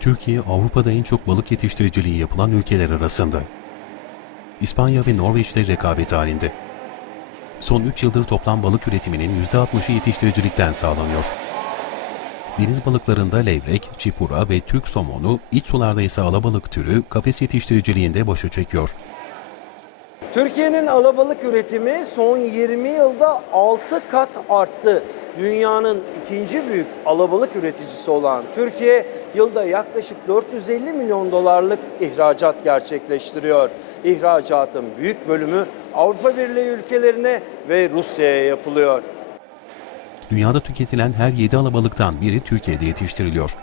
Türkiye Avrupa'da en çok balık yetiştiriciliği yapılan ülkeler arasında. İspanya ve Norveç'te rekabet halinde. Son 3 yıldır toplam balık üretiminin %60'ı yetiştiricilikten sağlanıyor. Deniz balıklarında levrek, çipura ve Türk somonu, iç sularda ise alabalık türü kafes yetiştiriciliğinde başa çekiyor. Türkiye'nin alabalık üretimi son 20 yılda 6 kat arttı. Dünyanın ikinci büyük alabalık üreticisi olan Türkiye yılda yaklaşık 450 milyon dolarlık ihracat gerçekleştiriyor. İhracatın büyük bölümü Avrupa Birliği ülkelerine ve Rusya'ya yapılıyor. Dünyada tüketilen her 7 alabalıktan biri Türkiye'de yetiştiriliyor.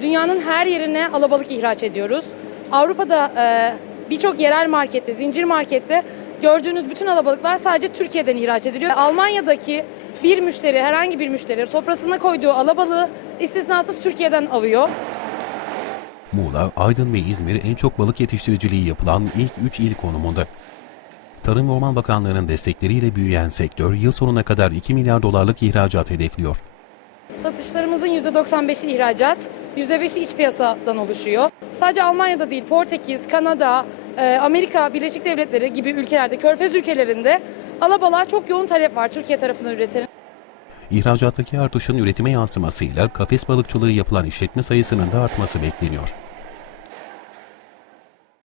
Dünyanın her yerine alabalık ihraç ediyoruz. Avrupa'da e, birçok yerel markette, zincir markette gördüğünüz bütün alabalıklar sadece Türkiye'den ihraç ediliyor. Almanya'daki bir müşteri, herhangi bir müşteri sofrasına koyduğu alabalığı istisnasız Türkiye'den alıyor. Muğla, Aydın ve İzmir en çok balık yetiştiriciliği yapılan ilk 3 il konumunda. Tarım ve Orman Bakanlığı'nın destekleriyle büyüyen sektör yıl sonuna kadar 2 milyar dolarlık ihracat hedefliyor. Satışlarımızın %95'i ihracat, %5'i iç piyasadan oluşuyor. Sadece Almanya'da değil, Portekiz, Kanada, e, Amerika Birleşik Devletleri gibi ülkelerde, Körfez ülkelerinde alabalığa çok yoğun talep var Türkiye tarafından üretilen. İhracattaki artışın üretime yansımasıyla kafes balıkçılığı yapılan işletme sayısının da artması bekleniyor.